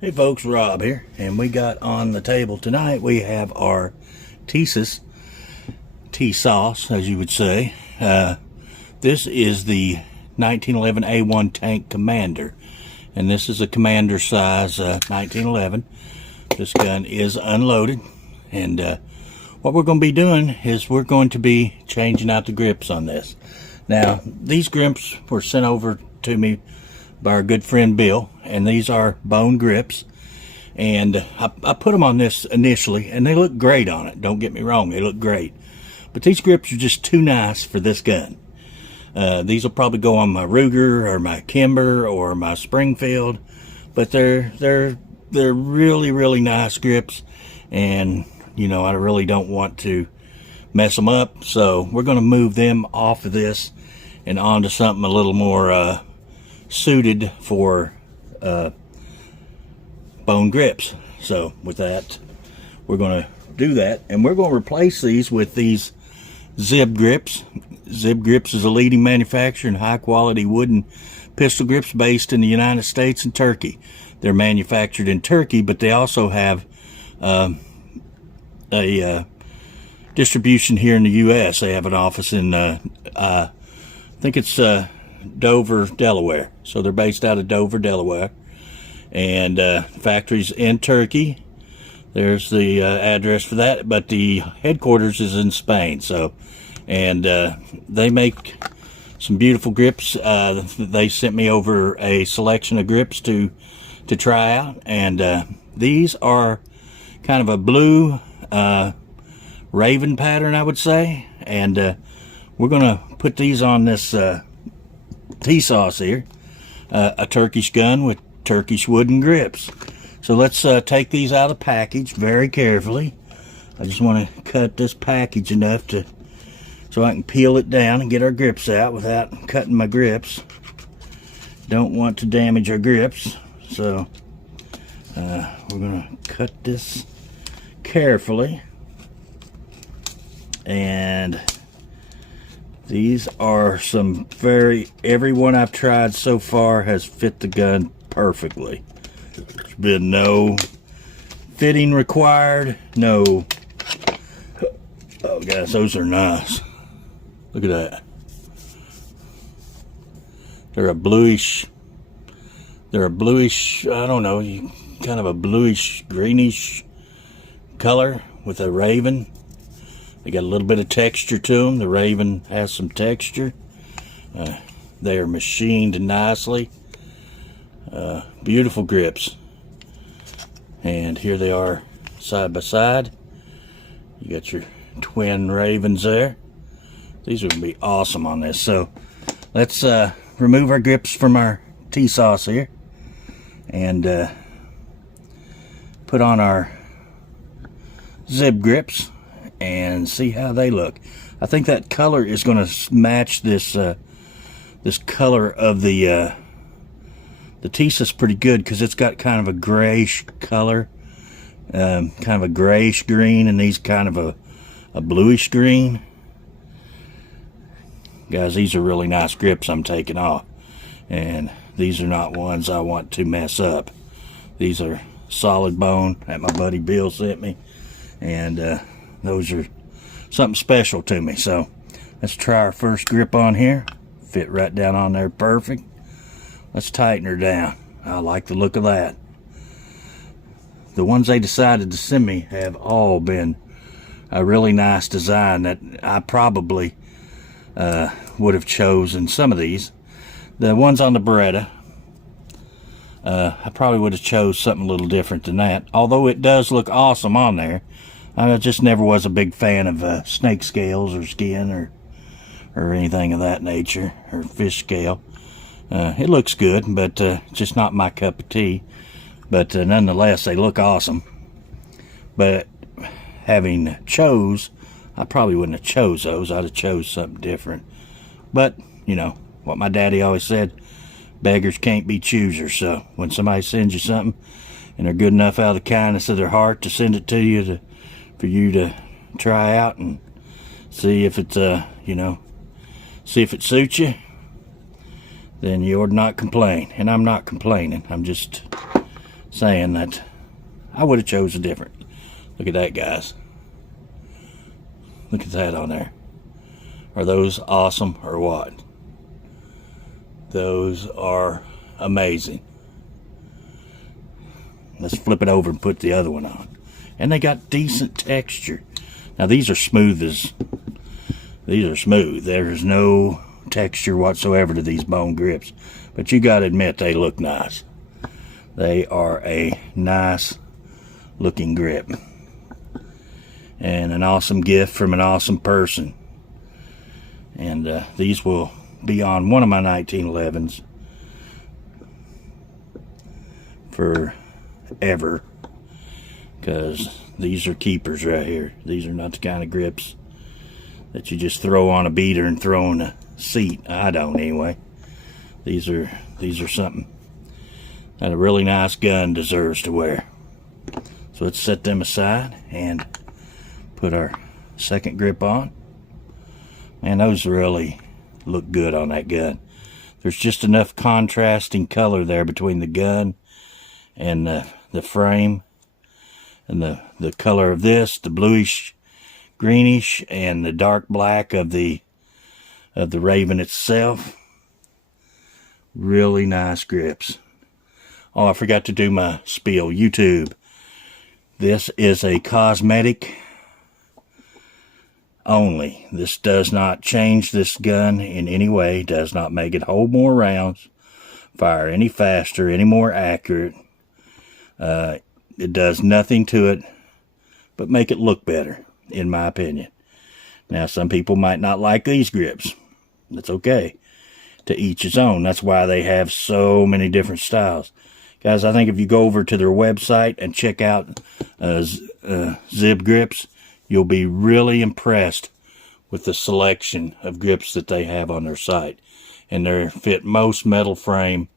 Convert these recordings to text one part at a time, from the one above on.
Hey folks, Rob here, and we got on the table tonight, we have our Tisas, Tisas as you would say. This is the 1911 A1 Tank Commander, and this is a Commander size 1911. This gun is unloaded, and what we're going to be doing is we're going to be changing out the grips on this. Now, these grips were sent over to me by our good friend Bill, and these are bone grips, and I put them on this initially, and they look great on it. Don't get me wrong, they look great, but these grips are just too nice for this gun. These will probably go on my Ruger or my Kimber or my Springfield, but they're really nice grips, and you know, I really don't want to mess them up, so we're going to move them off of this and onto something a little more suited for bone grips. So with that, we're going to do that, and we're going to replace these with these Zib grips. Zib grips is a leading manufacturer in high quality wooden pistol grips based in the United States and Turkey. They're manufactured in Turkey, but they also have a distribution here in the U.S. They have an office in I think it's Dover, Delaware. So they're based out of Dover, Delaware, and factories in Turkey. There's the address for that, but the headquarters is in Spain. So, and they make some beautiful grips. They sent me over a selection of grips to try out, and these are kind of a blue raven pattern, I would say, and we're gonna put these on this Tisas here, a Turkish gun with Turkish wooden grips. So let's take these out of the package very carefully. I just want to cut this package enough so I can peel it down and get our grips out without cutting my grips. Don't want to damage our grips, so we're gonna cut this carefully. And these are some every one I've tried so far has fit the gun perfectly. There's been no fitting required, no. Oh guys, those are nice. Look at that. They're a bluish, I don't know, kind of a bluish, greenish color with a raven. They got a little bit of texture to them. The raven has some texture. They are machined nicely. Beautiful grips. And here they are side by side. You got your twin ravens there. These are going to be awesome on this. So let's remove our grips from our Tisas here and put on our Zib grips and see how they look. I think that color is going to match this this color of the Tisas pretty good, because it's got kind of a grayish color, kind of a grayish green, and these kind of a bluish green. Guys, these are really nice grips I'm taking off, and these are not ones I want to mess up. These are solid bone that my buddy Bill sent me, and those are something special to me. So let's try our first grip on here. Fit right down on there perfect. Let's tighten her down. I like the look of that. The ones they decided to send me have all been a really nice design that I probably would have chosen. Some of these, the ones on the Beretta, I probably would have chose something a little different than that, although it does look awesome on there. I just never was a big fan of snake scales or skin or anything of that nature, or fish scale. It looks good, but just not my cup of tea. But nonetheless, they look awesome. But having chose, I probably wouldn't have chose those. I'd have chose something different. But, you know, what my daddy always said, beggars can't be choosers. So when somebody sends you something, and they're good enough out of the kindness of their heart to send it to you for you to try out and see if it's you know, see if it suits you, then you ought not complain. And I'm not complaining. I'm just saying that I would have chosen different. Look at that, guys. Look at that on there. Are those awesome or what? Those are amazing. Let's flip it over and put the other one on. And they got decent texture. Now these are smooth. There's no texture whatsoever to these bone grips. But you gotta admit they look nice. They are a nice looking grip. And an awesome gift from an awesome person. And these will be on one of my 1911s forever, because these are keepers right here. These are not the kind of grips that you just throw on a beater and throw in a seat. I don't anyway. These are something that a really nice gun deserves to wear. So let's set them aside and put our second grip on. Man, those really look good on that gun. There's just enough contrasting color there between the gun and the frame, and the color of this, the bluish greenish, and the dark black of the Raven itself. Really nice grips. Oh, I forgot to do my spiel. YouTube. This is a cosmetic only. This does not change this gun in any way. Does not make it hold more rounds, fire any faster, any more accurate. It does nothing to it but make it look better, in my opinion. Now, some people might not like these grips. That's okay. To each his own. That's why they have so many different styles. Guys, I think if you go over to their website and check out Zib Grips, you'll be really impressed with the selection of grips that they have on their site. And they fit most metal frame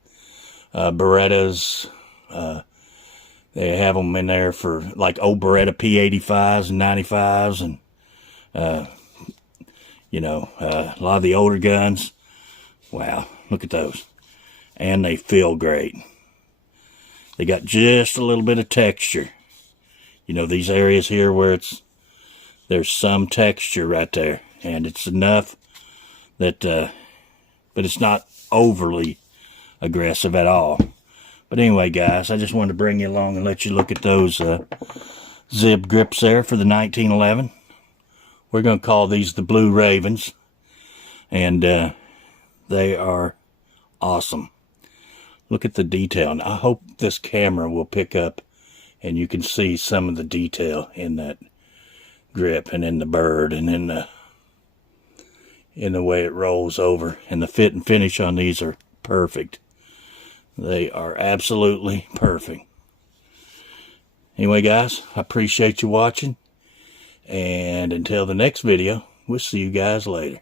Berettas. They have them in there for like old Beretta P85s and 95s, and a lot of the older guns. Wow, look at those. And they feel great. They got just a little bit of texture. You know, these areas here where there's some texture right there, and it's enough that but it's not overly aggressive at all. But anyway, guys, I just wanted to bring you along and let you look at those Zib grips there for the 1911. We're going to call these the Blue Ravens, and they are awesome. Look at the detail. And I hope this camera will pick up and you can see some of the detail in that grip and in the bird and in the way it rolls over. And the fit and finish on these are perfect. They are absolutely perfect. Anyway, guys, I appreciate you watching. And until the next video, we'll see you guys later.